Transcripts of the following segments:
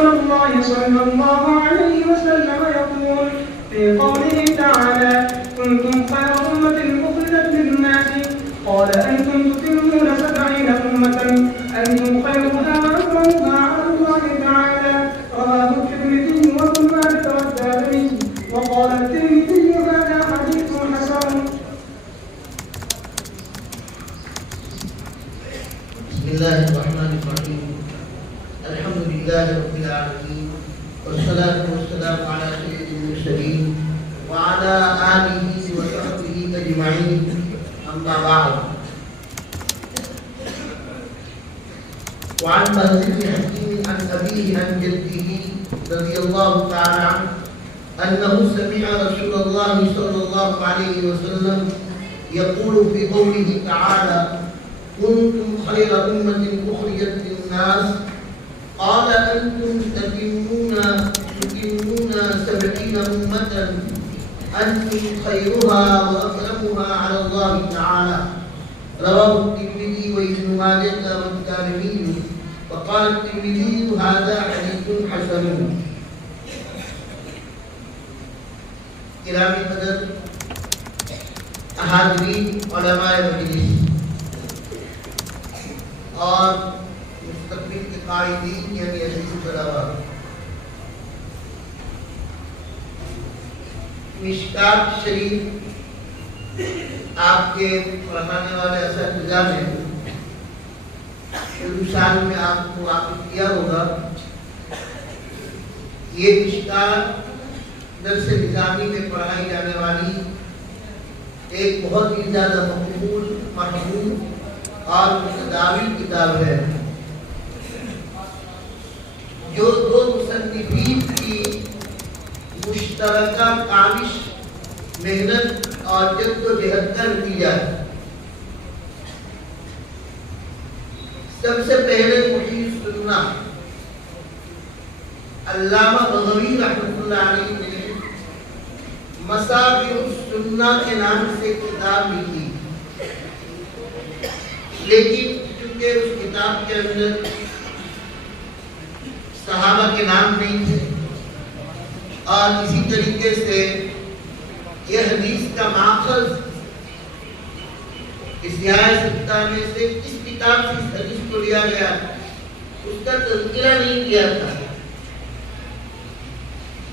الله صلى الله عليه وسلم يقول في قوله تعالى: كنتم خير أمة أخرجت للناس، قال أنتم تتمون 70 أمة، أنتم خيرها وأكرمها على الله تعالى. رواه الترمذي وابن ماجه والدارمي، وقال الترمذي هذا حديث حسن. بسم الله الرحمن الرحيم. الحمد لله رب العالمين، والصلاة والسلام على سيد المرسلين وعلى آله وصحبه أجمعين، أما بعد. وعن بهز بن حكيم عن أبيه عن جده رضي الله تعالى عنه أنه سمع رسول الله صلى الله عليه وسلم يقول في قوله تعالى: كنتم خير أمة أخرجت للناس، قال أنتم تتمون 70 أمة، أنتم خيرها وأكرمها على الله تعالى. رواه الترمذي وابن ماجه والدارمي، وقال الترمذي هذا حديث حسن. کرام قدر حاضرین علماء مجلس اور مستقبل کے قائدین یعنی عزیز طلباء، مشکات شریف آپ کے پڑھانے والے اساتذہ نے شروع سال میں آپ کو واقف کیا ہوگا. یہ مشکات درس نظامی میں پڑھائی جانے والی ایک بہت ہی زیادہ مقبول، محبوب اور متداول کتاب ہے، جو دو مصنفین کی مشترکہ کاوش، محنت اور جد و جہد کا نتیجہ ہے. سب سے پہلے محی سننا علامہ بغوی رحمۃ اللہ علیہ نے مصابیح السنہ کے نام سے کتاب لکھی، لیکن چونکہ اس کتاب کے اندر صحابہ کے نام نہیں تھے اور اسی طریقے سے یہ حدیث کا ماخذ احیاء ستہ میں سے اس کتاب سے اس حدیث کو لیا گیا، اس کا تذکرہ نہیں کیا تھا.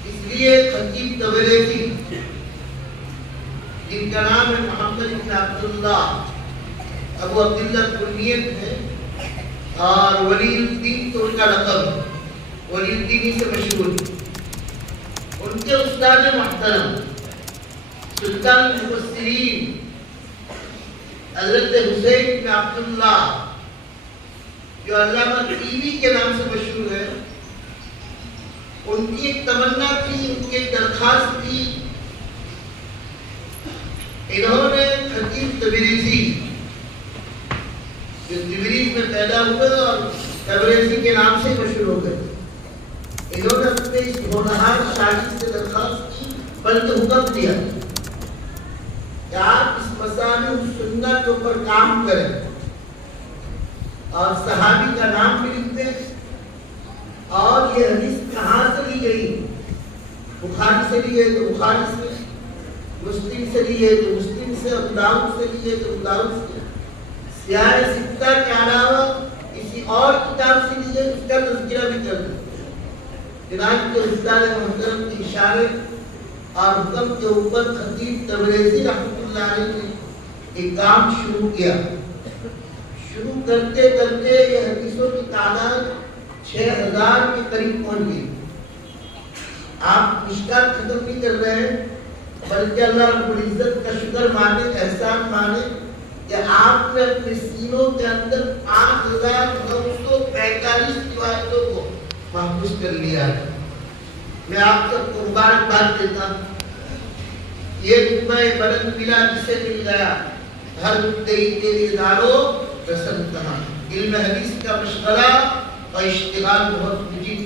اس لیے خطیب تبریزی، جن کا نام ہے محمد بن عبداللہ ابو عبداللہ کنیت ہے، اور ولی الدین تو ان کا لقب، ولی الدین سے مشہور، ان کے استاد محترم سلطان المفسرین حضرت حسین بن عبداللہ، جو علامہ طیبی کے نام سے مشہور ہے، ان کی ایک تمنا تھی، ان کی ایک درخواست تھی. انہوں نے خطیب تبریزی، جو تبریز میں پیدا ہوئے اور تبریزی کے نام سے مشہور ہو گئے، انہوں نے اپنے اس ہونہار شاگرد سے درخواست کی، بلکہ حکم دیا کہ آپ اس مصابیح السنہ کے اوپر کام کریں اور صحابی کا نام بھی لکھ دیں، اور یہ حدیث کہاں سے لی گئی، بخاری سے لی ہے تو بخاری سے، مسلم سے لی ہے تو مسلم سے، ابو داؤد سے لی ہے تو ابو داؤد سے، احیاء ستہ کے علاوہ کسی اور کتاب سے لی ہے اس کا تذکرہ بھی کر دیں. چنانچہ استاد محترم کے اشارے اور حکم کے اوپر خطیب تبریزی رحمۃ اللہ علیہ نے ایک کام شروع کیا. شروع کرتے کرتے یہ حدیثوں کی تعداد 6000 کے قریب پہنچ گئی. آپ مشکات ختم نہیں کر رہے ہیں، بلکہ اللہ رب العزت کا شکر مانے، احسان مانے کہ آپ نے اپنے سینوں کے اندر 5945 روایتوں کو محفوظ کر لیا ہے. میں آپ سب کو مبارکباد دیتا ہوں. یہ جمعہ بلند ملا جسے مل گیا، ہر مدعی تیرے دارو رسن کہاں. علم حدیث کا مشغلہ اور اشتغال بہت مجید